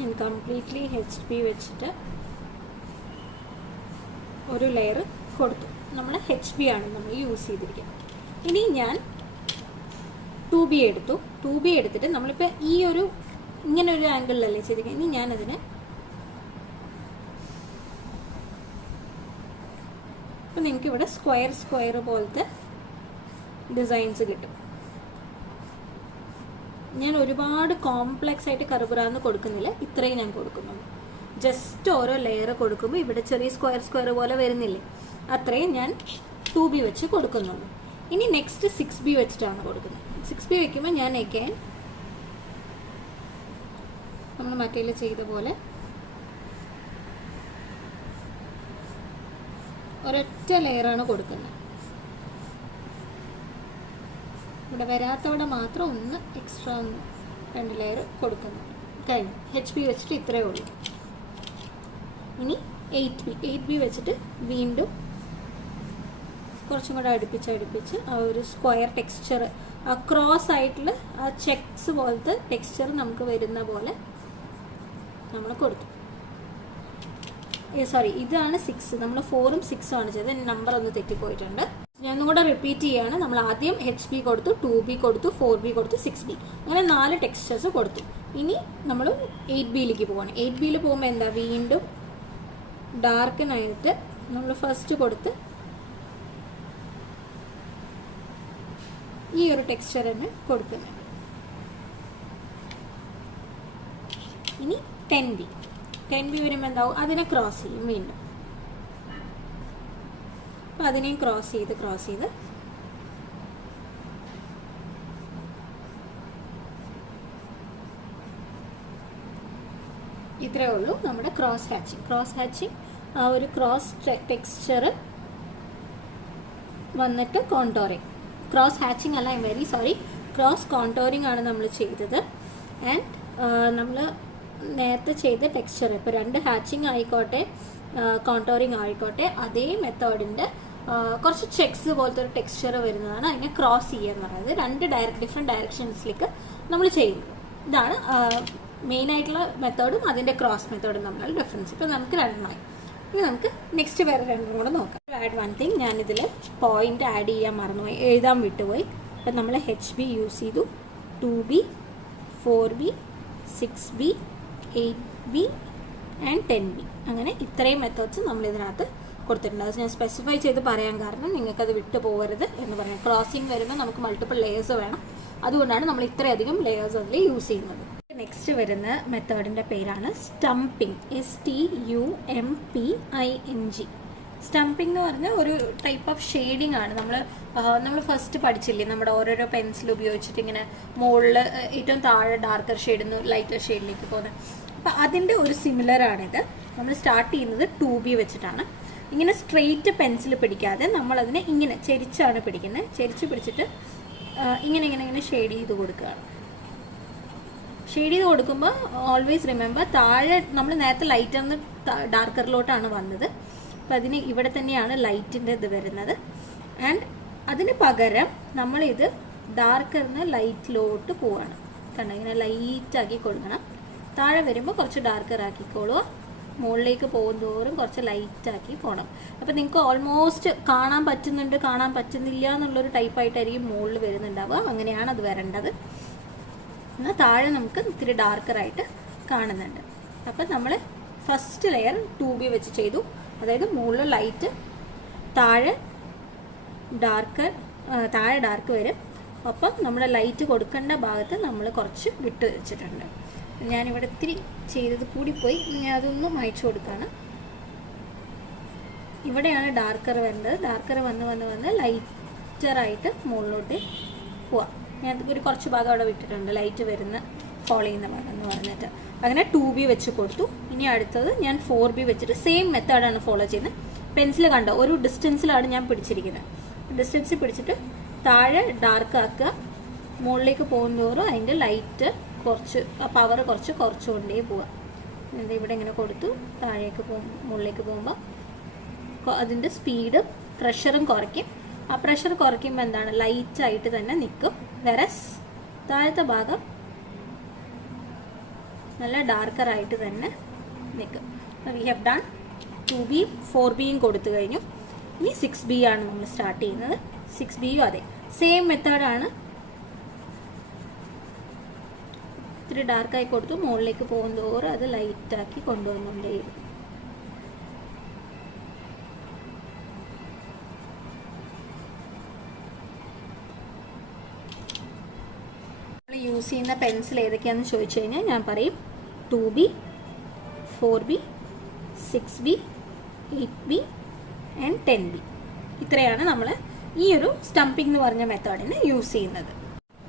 ഞാൻ കംപ്ലീറ്റ്ലി HB വെച്ചിട്ട് ഒരു ലെയർ കൊടുത്തു. നമ്മൾ HB ആണ് നമ്മൾ യൂസ് ചെയ്തിരിക്കുന്നത്. ഇനി ഞാൻ 2B എടുത്തു. 2B എടുത്തിട്ട് നമ്മളിപ്പോൾ ഈ ഒരു ഇങ്ങനെ ഒരു ആംഗിളിലല്ലേ ചെയ്തിരിക്കുന്നത്. ഇനി ഞാനതിന് അപ്പം നിങ്ങൾക്ക് ഇവിടെ സ്ക്വയർ പോലത്തെ ഡിസൈൻസ് കിട്ടും. ഞാൻ ഒരുപാട് കോംപ്ലക്സ് ആയിട്ട് കറുപുറാന്ന് കൊടുക്കുന്നില്ല, ഇത്രയും ഞാൻ കൊടുക്കുന്നുള്ളൂ. ജസ്റ്റ് ഓരോ ലെയർ കൊടുക്കുമ്പോൾ ഇവിടെ ചെറിയ സ്ക്വയർ പോലെ വരുന്നില്ലേ, അത്രയും ഞാൻ 2B വെച്ച് കൊടുക്കുന്നുള്ളൂ. ഇനി നെക്സ്റ്റ് 6B വെച്ചിട്ടാണ് കൊടുക്കുന്നത്. 6B വെക്കുമ്പോൾ ഞാൻ again നമ്മൾ മറ്റേൽ ചെയ്ത പോലെ ഒരൊറ്റ ലെയറാണ് കൊടുക്കുന്നത്. ഇവിടെ വരാത്തവിടെ മാത്രം ഒന്ന് എക്സ്ട്രാ ഒന്ന് 2 ലെയർ കൊടുക്കുന്നു. കഴിഞ്ഞു. HB വെച്ചിട്ട് ഇത്രയേ ഉള്ളൂ. ഇനി 8B വെച്ചിട്ട് വീണ്ടും കുറച്ചും കൂടെ അടുപ്പിച്ച് ആ ഒരു സ്ക്വയർ ടെക്സ്ചർ, ആ ക്രോസ് ആയിട്ടുള്ള ആ ചെക്സ് പോലത്തെ ടെക്സ്ചർ നമുക്ക് വരുന്ന പോലെ നമ്മൾ കൊടുത്തു. സോറി, ഇതാണ് 6. നമ്മൾ 4ഉം 6ഉം ആണ് ചെയ്തത്. നമ്പർ ഒന്ന് തെറ്റിപ്പോയിട്ടുണ്ട്. ഞാൻ ഒന്നുകൂടെ റിപ്പീറ്റ് ചെയ്യുകയാണ്. നമ്മൾ ആദ്യം HB കൊടുത്തു, 2B കൊടുത്തു, 4B കൊടുത്തു, 6B, അങ്ങനെ 4 ടെക്സ്ചേഴ്സ് കൊടുത്തു. ഇനി നമ്മൾ 8Bയിലേക്ക് പോവാണ്. 8Bയിൽ പോകുമ്പോൾ എന്താ, വീണ്ടും ഡാർക്കനായിട്ട് നമ്മൾ ഫസ്റ്റ് കൊടുത്ത് ഈ ഒരു ടെക്സ്ചർ തന്നെ കൊടുക്കുന്നത്. ഇനി 10B വരുമ്പോൾ എന്താവും, അതിനെ ക്രോസ് ചെയ്യും വീണ്ടും. അപ്പം അതിനെയും ക്രോസ് ചെയ്ത് ഇത്രയേ ഉള്ളൂ നമ്മുടെ ക്രോസ് ഹാച്ചിങ്. ആ ഒരു ക്രോസ് ടെക്സ്ചർ വന്നിട്ട് കോണ്ടോറിങ്, ക്രോസ് ഹാച്ചിങ് അല്ല, I am very sorry, cross contouring ആണ് നമ്മൾ ചെയ്തത്. ആൻഡ് നമ്മൾ നേരത്തെ ചെയ്ത ടെക്സ്ചർ ഇപ്പോൾ 2 ഹാച്ചിങ് ആയിക്കോട്ടെ കോണ്ടോറിങ് ആയിക്കോട്ടെ, അതേ മെത്തേഡിൻ്റെ കുറച്ച് ചെക്സ് പോലത്തെ ഒരു ടെക്സ്ചർ വരുന്നതാണ് അതിനെ ക്രോസ് ചെയ്യുക എന്ന് പറയുന്നത്. 2 ഡിഫറെൻറ്റ് ഡയറക്ഷൻസിലേക്ക് നമ്മൾ ചെയ്യുന്നത്. ഇതാണ് മെയിനായിട്ടുള്ള മെത്തേഡും അതിൻ്റെ ക്രോസ് മെത്തേഡും തമ്മിലുള്ള ഡിഫറൻസ്. ഇപ്പോൾ നമുക്ക് 2 ഇനി നമുക്ക് നെക്സ്റ്റ് വേറെ 2 കൂടെ നോക്കാം. ആഡ് വൺ തിങ്, ഞാനിതിൽ പോയിൻ്റ് ആഡ് ചെയ്യാൻ മറന്നുപോയി, എഴുതാൻ വിട്ടുപോയി. അപ്പം നമ്മൾ HB യൂസ് ചെയ്തു, 2B, 4B, 6B, 8B and 10B, അങ്ങനെ ഇത്രയും മെത്തേഡ്സ് നമ്മൾ ഇതിനകത്ത് കൊടുത്തിട്ടുണ്ട്. അത് ഞാൻ സ്പെസിഫൈ ചെയ്ത് പറയാൻ കാരണം നിങ്ങൾക്കത് വിട്ടു പോകരുത് എന്ന് പറയാം. ക്രോസിങ് വരുമ്പോൾ നമുക്ക് മൾട്ടിപ്പിൾ ലെയേഴ്സ് വേണം, അതുകൊണ്ടാണ് നമ്മൾ ഇത്രയധികം ലെയേഴ്സ് അതിൽ യൂസ് ചെയ്യുന്നത്. നെക്സ്റ്റ് വരുന്ന മെത്തേഡിൻ്റെ പേരാണ് സ്റ്റംപിങ്, STUMPING. സ്റ്റംപിംഗ് എന്ന് പറഞ്ഞാൽ ഒരു ടൈപ്പ് ഓഫ് ഷെയ്ഡിങ് ആണ്. നമ്മൾ ഫസ്റ്റ് പഠിച്ചില്ലേ, നമ്മുടെ ഓരോരോ പെൻസിൽ ഉപയോഗിച്ചിട്ട് ഇങ്ങനെ മുകളിൽ ഏറ്റവും താഴെ ഡാർക്കർ ഷെയ്ഡിൽ നിന്ന് ലൈറ്റർ ഷെയ്ഡിലേക്ക് പോകുന്നത്. അപ്പോൾ അതിൻ്റെ ഒരു സിമിലറാണിത്. നമ്മൾ സ്റ്റാർട്ട് ചെയ്യുന്നത് 2B വെച്ചിട്ടാണ്. ഇങ്ങനെ സ്ട്രെയിറ്റ് പെൻസിൽ പിടിക്കാതെ നമ്മളതിനെ ഇങ്ങനെ ചെരിച്ചാണ് പിടിക്കുന്നത്. ചെരിച്ച് പിടിച്ചിട്ട് ഇങ്ങനെ ഷെയ്ഡ് ചെയ്ത് കൊടുക്കുകയാണ്. ഷെയ്ഡ് ചെയ്ത് കൊടുക്കുമ്പോൾ ഓൾവേസ് റിമെമ്പർ, താഴെ നമ്മൾ നേരത്തെ ലൈറ്ററിൽ നിന്ന് ഡാർക്കറിലോട്ടാണ് വന്നത്. അപ്പം അതിന് ഇവിടെ തന്നെയാണ് ലൈറ്റിൻ്റെ ഇത് വരുന്നത്. ആൻഡ് അതിന് പകരം നമ്മളിത് ഡാർക്കറിൽ നിന്ന് ലൈറ്റിലോട്ട് പോവാണ്. കണ്ടോ, ഇങ്ങനെ ലൈറ്റാക്കി കൊടുക്കണം. താഴെ വരുമ്പോൾ കുറച്ച് ഡാർക്കർ ആക്കിക്കോളുക, മുകളിലേക്ക് പോകുന്തോറും കുറച്ച് ലൈറ്റാക്കി പോകണം. അപ്പോൾ നിങ്ങൾക്ക് ഓൾമോസ്റ്റ് കാണാൻ പറ്റുന്നുണ്ട്, കാണാൻ പറ്റുന്നില്ല എന്നുള്ളൊരു ടൈപ്പായിട്ടായിരിക്കും മുകളിൽ വരുന്നുണ്ടാവുക. അങ്ങനെയാണ് അത് വരേണ്ടത്. എന്നാൽ താഴെ നമുക്ക് ഇത്തിരി ഡാർക്കറായിട്ട് കാണുന്നുണ്ട്. അപ്പം നമ്മൾ ഫസ്റ്റ് ലെയർ 2B വെച്ച് ചെയ്തു. അതായത് മുകളിൽ ലൈറ്റ്, താഴെ ഡാർക്ക് വരും. അപ്പം നമ്മുടെ ലൈറ്റ് കൊടുക്കേണ്ട ഭാഗത്ത് നമ്മൾ കുറച്ച് വിട്ട് വെച്ചിട്ടുണ്ട്. ഞാനിവിടെ ഇത്തിരി ചെയ്തത് കൂടിപ്പോയി, ഞാൻ അതൊന്ന് മായ്ച്ചു കൊടുക്കുകയാണ്. ഇവിടെയാണ് ഡാർക്കർ വരേണ്ടത്. ഡാർക്കർ വന്ന് ലൈറ്ററായിട്ട് മുകളിലോട്ട് പോവാം. ഞാൻ ഒരു കുറച്ച് ഭാഗം അവിടെ വിട്ടിട്ടുണ്ട്, ലൈറ്റ് വരുന്ന ഫോളോ ചെയ്യുന്ന ഭാഗം എന്ന് പറഞ്ഞിട്ട്. അങ്ങനെ 2B വെച്ച് കൊടുത്തു. ഇനി അടുത്തത് ഞാൻ 4B വെച്ചിട്ട് സെയിം മെത്തേഡാണ് ഫോളോ ചെയ്യുന്നത്. പെൻസിൽ കണ്ടോ, ഒരു ഡിസ്റ്റൻസിലാണ് ഞാൻ പിടിച്ചിരിക്കുന്നത്. ഡിസ്റ്റൻസിൽ പിടിച്ചിട്ട് താഴെ ഡാർക്ക് ആക്കുക, മുകളിലേക്ക് പോകുന്നതോറും അതിൻ്റെ ലൈറ്റ് കുറച്ച് പവർ കുറച്ചുകൊണ്ടേ പോവുക. ഇവിടെ ഇങ്ങനെ കൊടുത്തു, താഴേക്ക് മുകളിലേക്ക് പോകുമ്പോൾ അതിൻ്റെ സ്പീഡ് പ്രഷറും കുറയ്ക്കും. ആ പ്രഷർ കുറയ്ക്കുമ്പോൾ എന്താണ്, ലൈറ്റായിട്ട് തന്നെ നിൽക്കും. വെറസ് താഴത്തെ ഭാഗം നല്ല ഡാർക്കറായിട്ട് തന്നെ നിൽക്കും. വി ഹാവ് ഡൺ 2B 4Bയും കൊടുത്തു കഴിഞ്ഞു. ഇനി 6B ആണ് നമ്മൾ സ്റ്റാർട്ട് ചെയ്യുന്നത്. 6Bയും അതെ സെയിം മെത്തേഡാണ്. ഇത്തിരി ഡാർക്കായി കൊടുത്തു, മുകളിലേക്ക് പോകുന്തോറും അത് ലൈറ്റാക്കി കൊണ്ടുവന്നുകൊണ്ടേയിരുന്നു. നമ്മൾ യൂസ് ചെയ്യുന്ന പെൻസിൽ ഏതൊക്കെയാണെന്ന് ചോദിച്ചു കഴിഞ്ഞാൽ ഞാൻ പറയും 2B 4B 6B 8B and 10B. ഇത്രയാണ് നമ്മൾ ഈ ഒരു സ്റ്റംപിംഗ് എന്ന് പറഞ്ഞ മെത്തേഡിന് യൂസ് ചെയ്യുന്നത്.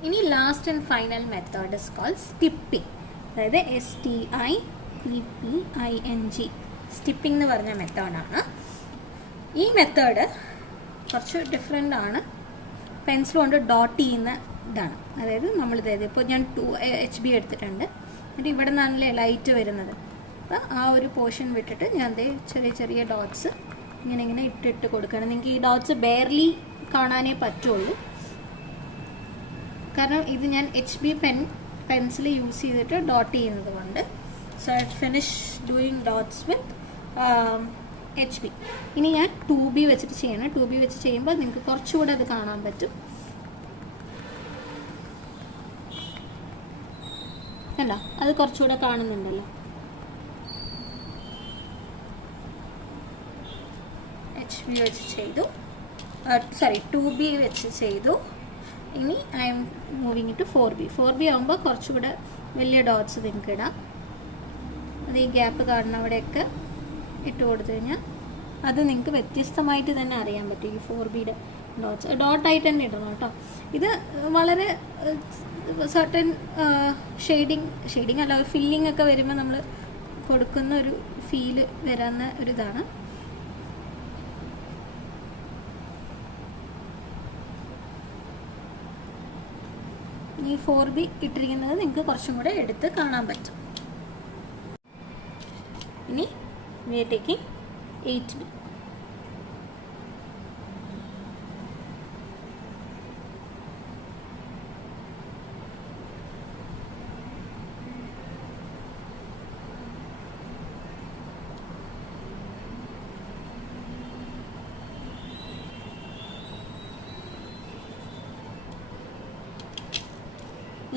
ഇനി last and final method is called stippling. അതായത് STIPPING സ്റ്റിപ്പിംഗ് എന്ന് പറഞ്ഞ മെത്തേഡാണ്. ഈ മെത്തേഡ് കുറച്ച് ഡിഫറെൻ്റ് ആണ്. പെൻസിൽ കൊണ്ട് ഡോട്ട് ചെയ്യുന്ന ഇതാണ്. അതായത് നമ്മളിത് ഇപ്പോൾ ഞാൻ 2HB എടുത്തിട്ടുണ്ട്. എന്നിട്ട് ഇവിടെ നിന്നാണല്ലേ ലൈറ്റ് വരുന്നത്. അപ്പോൾ ആ ഒരു പോർഷൻ വിട്ടിട്ട് ഞാൻ ചെറിയ ചെറിയ ഡോട്ട്സ് ഇങ്ങനെ ഇട്ടിട്ട് കൊടുക്കുകയാണ്. നിങ്ങൾക്ക് ഈ ഡോട്ട്സ് ബെയർലി കാണാനേ പറ്റുള്ളൂ. കാരണം ഇത് ഞാൻ HB പെൻസിൽ യൂസ് ചെയ്തിട്ട് ഡോട്ട് ചെയ്യുന്നത് കൊണ്ട്. So I finish doing dots with HB. ഇനി ഞാൻ 2B വെച്ചിട്ട് ചെയ്യണം. 2B വെച്ച് ചെയ്യുമ്പോൾ നിങ്ങൾക്ക് കുറച്ചുകൂടെ അത് കാണാൻ പറ്റും. അല്ല, അത് കുറച്ചുകൂടെ കാണുന്നുണ്ടല്ലോ. HB വെച്ച് ചെയ്തു, 2B വെച്ച് ചെയ്തു. ഇനി I M moving to 4B. 4B ആകുമ്പോൾ കുറച്ചുകൂടെ വലിയ ഡോട്ട്സ് നിങ്ങൾക്ക് ഇടാം. അത് ഈ ഗ്യാപ്പ് കാണുന്ന അവിടെയൊക്കെ ഇട്ട് കൊടുത്തു കഴിഞ്ഞാൽ അത് നിങ്ങൾക്ക് വ്യത്യസ്തമായിട്ട് തന്നെ അറിയാൻ പറ്റും. ഈ 4Bയുടെ ഡോട്ട്സ് ഡോട്ടായിട്ട് തന്നെ ഇടണം കേട്ടോ. ഇത് വളരെ സർട്ടൻ ഷെയ്ഡിങ് അല്ല, ഫില്ലിംഗ് ഒക്കെ വരുമ്പോൾ നമ്മൾ കൊടുക്കുന്ന ഒരു ഫീല് വരുന്ന ഒരിതാണ്. ഈ 4B ഇട്ടിരിക്കുന്നത് നിങ്ങൾക്ക് കുറച്ചും കൂടെ എടുത്ത് കാണാൻ പറ്റും. ഇനി we are taking 8B.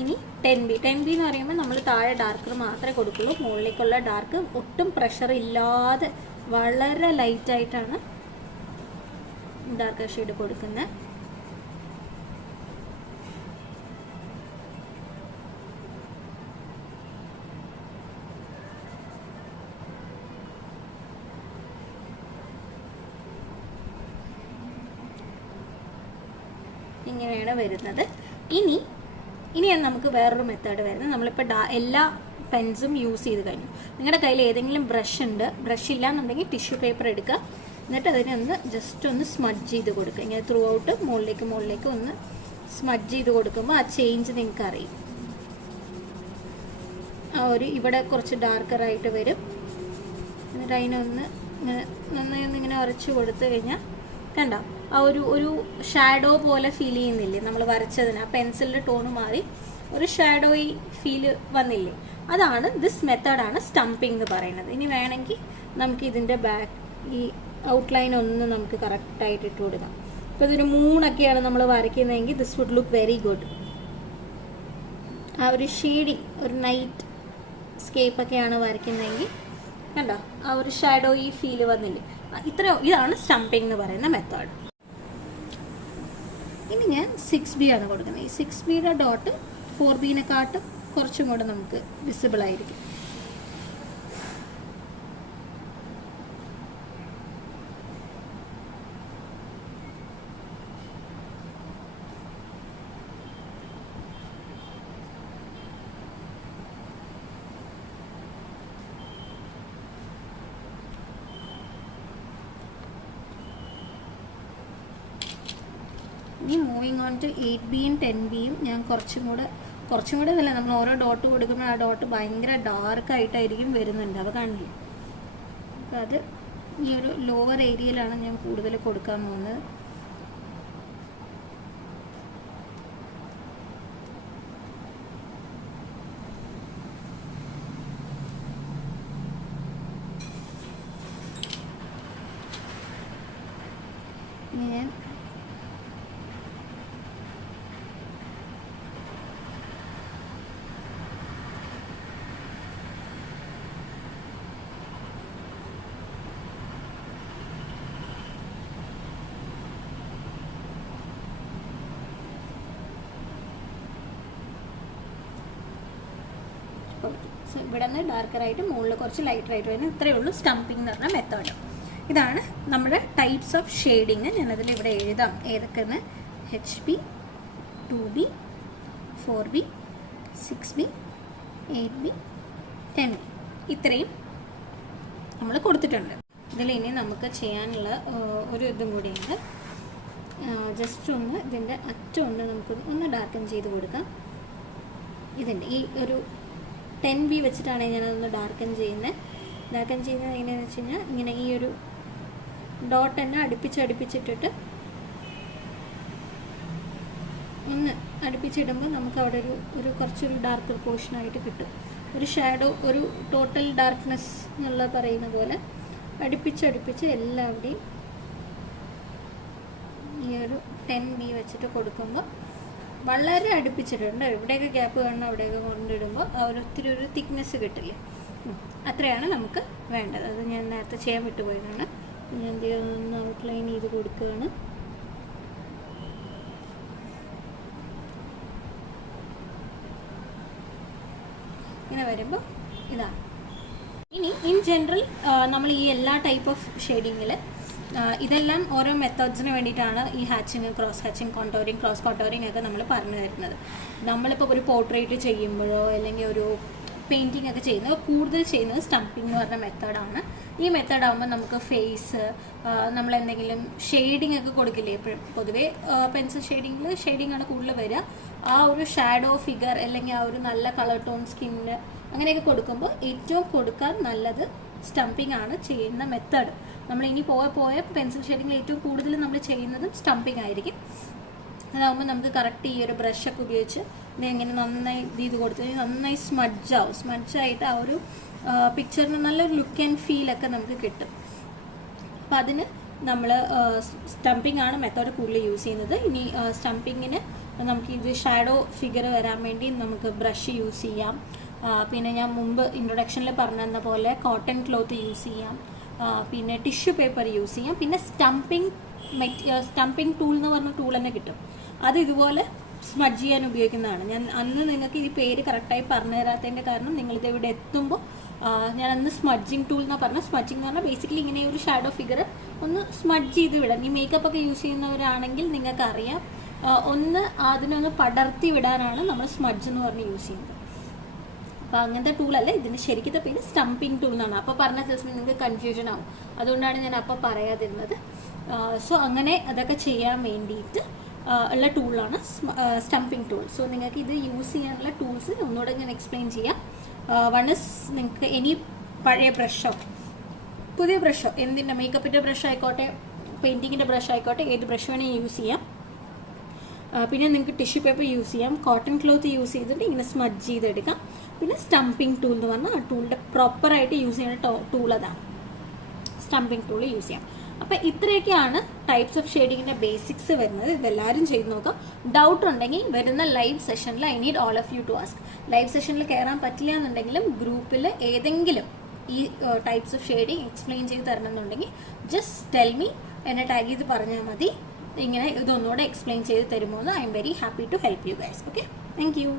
ഇനി 10B എന്ന് പറയുമ്പോൾ നമ്മൾ താഴെ ഡാർക്കർ മാത്രമേ കൊടുക്കുള്ളൂ. മുകളിലേക്കുള്ള ഡാർക്ക് ഒട്ടും പ്രഷർ ഇല്ലാതെ വളരെ ലൈറ്റായിട്ടാണ് ഡാർക്ക് ഷെയ്ഡ് കൊടുക്കുന്നത്. ഇങ്ങനെയാണ് വരുന്നത്. ഇനിയാണ് നമുക്ക് വേറൊരു മെത്തേഡ് വരുന്നത്. നമ്മളിപ്പോൾ എല്ലാ പെൻസും യൂസ് ചെയ്ത് കഴിഞ്ഞു. നിങ്ങളുടെ കയ്യിൽ ഏതെങ്കിലും ബ്രഷ് ഉണ്ട്, ബ്രഷ് ഇല്ല എന്നുണ്ടെങ്കിൽ ടിഷ്യൂ പേപ്പർ എടുക്കുക. എന്നിട്ട് അതിനെ ജസ്റ്റ് ഒന്ന് സ്മഡ്ജ് ചെയ്ത് കൊടുക്കുക. ഇങ്ങനെ ത്രൂ ഔട്ട് മുകളിലേക്ക് ഒന്ന് സ്മഡ്ജ് ചെയ്ത് കൊടുക്കുമ്പോൾ ആ ചേഞ്ച് നിങ്ങൾക്ക് അറിയും. ആ ഒരു ഇവിടെ കുറച്ച് ഡാർക്കറായിട്ട് വരും. എന്നിട്ട് അതിനൊന്ന് നന്നായി ഇങ്ങനെ ഉരച്ച് കൊടുത്തു കഴിഞ്ഞാൽ കണ്ടോ ആ ഒരു ഷാഡോ പോലെ ഫീൽ ചെയ്യുന്നില്ലേ നമ്മൾ വരച്ചതിന്? ആ പെൻസിലിൻ്റെ ടോണ് മാറി ഒരു ഷാഡോയി ഫീല് വന്നില്ലേ? അതാണ് ദിസ് മെത്തേഡാണ് സ്റ്റംപിംഗ് എന്ന് പറയുന്നത്. ഇനി വേണമെങ്കിൽ നമുക്ക് ഇതിൻ്റെ ഈ ഔട്ട്ലൈൻ ഒന്ന് നമുക്ക് കറക്റ്റായിട്ട് ഇട്ട് കൊടുക്കാം. ഇപ്പോൾ ഇതൊരു മൂണൊക്കെയാണ് നമ്മൾ വരയ്ക്കുന്നതെങ്കിൽ this would look very good. ആ ഒരു ഷെയ്ഡിങ്, ഒരു നൈറ്റ് സ്കേപ്പൊക്കെയാണ് വരയ്ക്കുന്നതെങ്കിൽ കണ്ടോ ആ ഒരു ഷാഡോയി ഫീല് വന്നില്ലേ? ഇതാണ് സ്റ്റംപിംഗ് എന്ന് പറയുന്ന മെത്തേഡ്. ഇനി ഞാൻ 6B ആണ് കൊടുക്കുന്നത്. ഈ 6Bയുടെ ഡോട്ട് 4Bനെക്കാട്ടും കുറച്ചും കൂടെ നമുക്ക് വിസിബിൾ ആയിരിക്കും. ഇനി മൂവിങ് ഓൺ ടു 8Bയും 10Bയും ഞാൻ കുറച്ചും കൂടെ അല്ല, നമ്മൾ ഓരോ ഡോട്ട് കൊടുക്കുമ്പോൾ ആ ഡോട്ട് ഭയങ്കര ഡാർക്കായിട്ടായിരിക്കും വരുന്നുണ്ട്. അത് കാണില്ല. അപ്പോൾ അത് ഈ ഒരു ലോവർ ഏരിയയിലാണ് ഞാൻ കൂടുതൽ കൊടുക്കാൻ പോകുന്നത്. സോ ഇവിടെ നിന്ന് ഡാർക്കറായിട്ട് മുകളിൽ കുറച്ച് ലൈറ്ററായിട്ട് വരുന്നത്. ഇത്രയേ ഉള്ളൂ സ്റ്റംപിംഗ് എന്ന് പറഞ്ഞ മെത്തേഡ്. ഇതാണ് നമ്മുടെ ടൈപ്സ് ഓഫ് ഷെയ്ഡിങ്. ഞാനതിൽ ഇവിടെ എഴുതാം ഏതൊക്കെയെന്ന്. HB, 2B, 4B, 6B, 8B, 10B, ഇത്രയും നമ്മൾ കൊടുത്തിട്ടുണ്ട്. ഇതിൽ ഇനി നമുക്ക് ചെയ്യാനുള്ള ഒരു ഇതും കൂടിയുണ്ട്. ജസ്റ്റ് ഒന്ന് ഇതിൻ്റെ അറ്റം കൊണ്ട് നമുക്ക് ഒന്ന് ഡാർക്കൻ ചെയ്ത് കൊടുക്കാം. ഇതിൻ്റെ ഈ ഒരു 10B വെച്ചിട്ടാണ് ഞാനതൊന്ന് ഡാർക്കൻ ചെയ്യുന്നത്. ഡാർക്കൻ ചെയ്യുന്നത് എങ്ങനെയാണെന്ന് വെച്ച് കഴിഞ്ഞാൽ ഇങ്ങനെ ഈ ഒരു ഡോട്ട് തന്നെ അടുപ്പിച്ചിട്ടിട്ട് ഒന്ന് അടുപ്പിച്ചിടുമ്പോൾ നമുക്ക് അവിടെ ഒരു കുറച്ചൊരു ഡാർക്കർ പോർഷനായിട്ട് കിട്ടും. ഒരു ഷാഡോ, ഒരു ടോട്ടൽ ഡാർക്ക്നെസ് എന്നുള്ള പറയുന്ന പോലെ അടുപ്പിച്ച് എല്ലാവരുടെയും ഈ ഒരു 10B വെച്ചിട്ട് കൊടുക്കുമ്പോൾ വളരെ അടുപ്പിച്ചിട്ടുണ്ട്. എവിടെയൊക്കെ ഗ്യാപ്പ് കാണണം അവിടെയൊക്കെ കൊണ്ടിടുമ്പോൾ ഒത്തിരി ഒരു തിക്നെസ് കിട്ടില്ലേ. അത്രയാണ് നമുക്ക് വേണ്ടത്. അത് ഞാൻ നേരത്തെ ചെയ്യാൻ വിട്ടുപോയതാണ്. ഞാൻ ഒന്ന് ഔട്ട്ലൈൻ ചെയ്ത് കൊടുക്കുകയാണ്. ഇങ്ങനെ വരുമ്പോൾ ഇതാണ്. ഇനി ഇൻ ജനറൽ നമ്മൾ ഈ എല്ലാ ടൈപ്പ് ഓഫ് ഷെയ്ഡിങ്ങിൽ ഇതെല്ലാം ഓരോ മെത്തേഡ്സിന് വേണ്ടിയിട്ടാണ് ഈ hatching, cross hatching, contouring, cross contouring ഒക്കെ നമ്മൾ പറഞ്ഞു തരുന്നത്. നമ്മളിപ്പോൾ ഒരു പോർട്രേറ്റ് ചെയ്യുമ്പോഴോ അല്ലെങ്കിൽ ഒരു പെയിൻറ്റിങ് ഒക്കെ ചെയ്യുന്നത് കൂടുതൽ ചെയ്യുന്നത് സ്റ്റംപിംഗ് എന്ന് പറഞ്ഞ മെത്തേഡാണ്. ഈ മെത്തേഡ് ആകുമ്പോൾ നമുക്ക് ഫേസ്, നമ്മളെന്തെങ്കിലും ഷെയ്ഡിങ് ഒക്കെ കൊടുക്കില്ലേ എപ്പോഴും. പൊതുവേ പെൻസിൽ ഷെയ്ഡിങ് ആണ് കൂടുതൽ വരിക. ആ ഒരു ഷാഡോ ഫിഗർ അല്ലെങ്കിൽ ആ ഒരു നല്ല കളർ ടോൺ സ്കിന്നിന് അങ്ങനെയൊക്കെ കൊടുക്കുമ്പോൾ ഏറ്റവും കൊടുക്കാൻ നല്ലത് സ്റ്റംപിംഗ് ആണ് ചെയ്യുന്ന മെത്തേഡ്. നമ്മൾ ഇനി പോയ പെൻസിൽ ഷെയ്ഡിങ്ങിൽ ഏറ്റവും കൂടുതൽ നമ്മൾ ചെയ്യുന്നതും സ്റ്റംപിംഗ് ആയിരിക്കും. അതാകുമ്പോൾ നമുക്ക് കറക്റ്റ് ഈ ഒരു ബ്രഷൊക്കെ ഉപയോഗിച്ച് ഇങ്ങനെ നന്നായി ഇത് കൊടുത്ത് നന്നായി സ്മഡ്ജായിട്ട് ആ ഒരു പിക്ചറിന് നല്ലൊരു ലുക്ക് ആൻഡ് ഫീലൊക്കെ നമുക്ക് കിട്ടും. അപ്പോൾ അതിന് നമ്മൾ സ്റ്റംപിംഗ് ആണ് മെത്തേഡ് കൂടുതൽ യൂസ് ചെയ്യുന്നത്. ഇനി സ്റ്റംപിങ്ങിന് നമുക്ക് ഇത് ഷാഡോ ഫിഗർ വരാൻ വേണ്ടി നമുക്ക് ബ്രഷ് യൂസ് ചെയ്യാം. പിന്നെ ഞാൻ മുമ്പ് ഇൻട്രൊഡക്ഷനിൽ പറഞ്ഞ പോലെ കോട്ടൺ ക്ലോത്ത് യൂസ് ചെയ്യാം. പിന്നെ ടിഷ്യൂ പേപ്പർ യൂസ് ചെയ്യാം. പിന്നെ സ്റ്റംപിംഗ് ടൂൾ എന്ന് പറഞ്ഞ ടൂൾ തന്നെ കിട്ടും. അത് ഇതുപോലെ സ്മഡ്ജ് ചെയ്യാൻ ഉപയോഗിക്കുന്നതാണ്. ഞാൻ അന്ന് നിങ്ങൾക്ക് ഈ പേര് കറക്റ്റായി പറഞ്ഞു തരാത്തതിൻ്റെ കാരണം നിങ്ങളിത് ഇവിടെ എത്തുമ്പോൾ ഞാൻ അന്ന് സ്മഡ്ജിങ് ടൂൾ എന്നാണ് പറഞ്ഞത്. സ്മഡ്ജിങ് എന്ന് പറഞ്ഞാൽ ബേസിക്കലി ഇങ്ങനെ ഒരു ഷാഡോ ഫിഗർ ഒന്ന് സ്മഡ്ജ് ചെയ്ത് വിടാം. ഈ മേക്കപ്പ് ഒക്കെ യൂസ് ചെയ്യുന്നവരാണെങ്കിൽ നിങ്ങൾക്കറിയാം, ഒന്ന് അതിനൊന്ന് പടർത്തി വിടാനാണ് നമ്മൾ സ്മഡ്ജ് എന്ന് പറഞ്ഞ് യൂസ് ചെയ്യുന്നത്. അപ്പോൾ അങ്ങനത്തെ ടൂളല്ല, ഇതിന് ശരിക്കത്തെ പേര് സ്റ്റംപിംഗ് ടൂൾ എന്നാണ്. അപ്പോൾ പറഞ്ഞാൽ ചിലപ്പോൾ നിങ്ങൾക്ക് കൺഫ്യൂഷൻ ആവും. അതുകൊണ്ടാണ് ഞാൻ അപ്പോൾ പറയാതിരുന്നത്. സോ അങ്ങനെ അതൊക്കെ ചെയ്യാൻ വേണ്ടിയിട്ട് ഉള്ള ടൂളാണ് സ്റ്റംപിംഗ് ടൂൾ. സോ നിങ്ങൾക്ക് ഇത് യൂസ് ചെയ്യാനുള്ള ടൂൾസ് ഒന്നുകൂടെ ഞാൻ എക്സ്പ്ലെയിൻ ചെയ്യാം. വൺ ഇസ് നിങ്ങൾക്ക് ഇനി പഴയ ബ്രഷോ പുതിയ ബ്രഷോ എന്തിൻ്റെ മേക്കപ്പിൻ്റെ ബ്രഷ് ആയിക്കോട്ടെ, പെയിൻറ്റിങ്ങിൻ്റെ ബ്രഷ് ആയിക്കോട്ടെ, ഏത് ബ്രഷ് വേണമെങ്കിൽ യൂസ് ചെയ്യാം. പിന്നെ നിങ്ങൾക്ക് ടിഷ്യൂ പേപ്പർ യൂസ് ചെയ്യാം. കോട്ടൺ ക്ലോത്ത് യൂസ് ചെയ്തിട്ട് ഇങ്ങനെ സ്മഡ്ജ് ചെയ്തെടുക്കാം. പിന്നെ സ്റ്റംപിംഗ് ടൂൾ എന്ന് പറഞ്ഞാൽ ആ ടൂളിൻ്റെ പ്രോപ്പറായിട്ട് യൂസ് ചെയ്യുന്ന ടൂൾ അതാണ്. സ്റ്റംപിംഗ് ടൂൾ യൂസ് ചെയ്യാം. അപ്പോൾ ഇത്രയൊക്കെയാണ് ടൈപ്സ് ഓഫ് ഷെയ്ഡിങ്ങിൻ്റെ ബേസിക്സ് വരുന്നത്. ഇതെല്ലാവരും ചെയ്ത് നോക്കാം. ഡൗട്ട് ഉണ്ടെങ്കിൽ വരുന്ന ലൈവ് സെഷനിൽ I need all of you to ask. Live സെഷനിൽ കയറാൻ പറ്റില്ല എന്നുണ്ടെങ്കിലും ഗ്രൂപ്പിൽ ഏതെങ്കിലും ഈ ടൈപ്സ് ഓഫ് ഷെയ്ഡിങ് എക്സ്പ്ലെയിൻ ചെയ്ത് തരണമെന്നുണ്ടെങ്കിൽ ജസ്റ്റ് ടെൽ മീ, എന്നെ ടാഗ് ചെയ്ത് പറഞ്ഞാൽ മതി. ഇങ്ങനെ ഇതൊന്നുകൂടെ എക്സ്പ്ലെയിൻ ചെയ്ത് തരുമോ എന്ന്. I'm very happy to help you guys. Okay, thank U.